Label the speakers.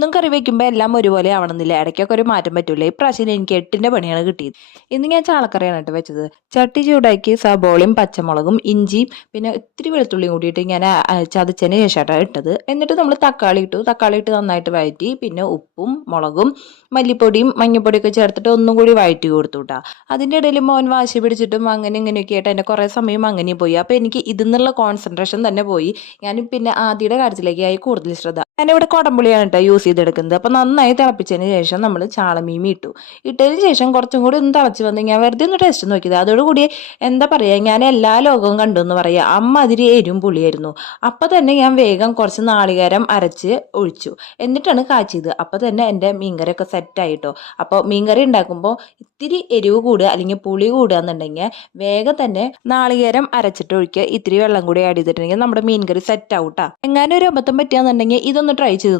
Speaker 1: എന്നും കറി വെക്കുമ്പോൾ എല്ലാം ഒരുപോലെ ആവണമെന്നില്ല. ഇടയ്ക്കൊക്കെ ഒരു മാറ്റം പറ്റൂല. ഇപ്രാവശ്യം എനിക്ക് എട്ടിന്റെ പണിയാണ് കിട്ടിയത്. ഇന്ന് ഞാൻ ചാളക്കറിയാണ് കേട്ടോ വെച്ചത്. ചട്ടി ചൂടാക്കി സബോളയും പച്ചമുളകും ഇഞ്ചിയും പിന്നെ ഇത്തിരി വെളുത്തുള്ളിയും കൂടിയിട്ട് ഞാൻ ചതച്ചതിന് ശേഷമായിട്ടാണ് ഇട്ടത്. എന്നിട്ട് നമ്മൾ തക്കാളി ഇട്ടു. തക്കാളി ഇട്ട് നന്നായിട്ട് വഴറ്റി പിന്നെ ഉപ്പും മുളകും മല്ലിപ്പൊടിയും മഞ്ഞപ്പൊടിയൊക്കെ ചേർത്തിട്ട് ഒന്നും കൂടി വഴറ്റി കൊടുത്തു കേട്ടോ അതിന്റെ ഇടയിൽ മോൻ വാശി പിടിച്ചിട്ടും അങ്ങനെ ഇങ്ങനെയൊക്കെ ആയിട്ട് എന്റെ കുറേ സമയം അങ്ങനെ പോയി. അപ്പോൾ എനിക്ക് ഇതിൽ നിന്നുള്ള കോൺസെൻട്രേഷൻ തന്നെ പോയി. ഞാൻ പിന്നെ ആദ്യയുടെ കാര്യത്തിലേക്ക് ആയി കൂടുതൽ ശ്രദ്ധ ഞാനിവിടെ കുടംപുളിയാണ് കേട്ടോ യൂസ് ചെയ്തെടുക്കുന്നത്. അപ്പോൾ നന്നായി തിളപ്പിച്ചതിന് ശേഷം നമ്മൾ ചാളമീമി ഇട്ടു. ഇട്ടതിന് ശേഷം കുറച്ചും കൂടി ഒന്ന് തിളച്ച് വന്ന് ഞാൻ വെറുതെ ഒന്ന് ടേസ്റ്റ് നോക്കിയത് അതോടുകൂടി എന്താ പറയുക ഞാൻ എല്ലാ ലോകവും കണ്ടു എന്ന് പറയുക അമ്മ അതിരി എരും പുളിയായിരുന്നു. അപ്പോൾ തന്നെ ഞാൻ വേഗം കുറച്ച് നാളികേരം അരച്ച് ഒഴിച്ചു. എന്നിട്ടാണ് കാച്ചിയത്. അപ്പോൾ തന്നെ എന്റെ മീൻകറിയൊക്കെ സെറ്റായിട്ടോ അപ്പോൾ മീൻകറി ഉണ്ടാക്കുമ്പോൾ ഇത്തിരി എരിവ് കൂടുക അല്ലെങ്കിൽ പുളി കൂടുക എന്നുണ്ടെങ്കിൽ വേഗം തന്നെ നാളികേരം അരച്ചിട്ട് ഒഴിക്കുക. ഇത്തിരി വെള്ളം കൂടി ആഡ് ചെയ്തിട്ടുണ്ടെങ്കിൽ നമ്മുടെ മീൻകറി സെറ്റ് ആവൂട്ടാ. എങ്ങാനും ഒരു അബദ്ധം പറ്റുകയെന്നുണ്ടെങ്കിൽ ഇതൊന്ന് ട്രൈ ചെയ്ത്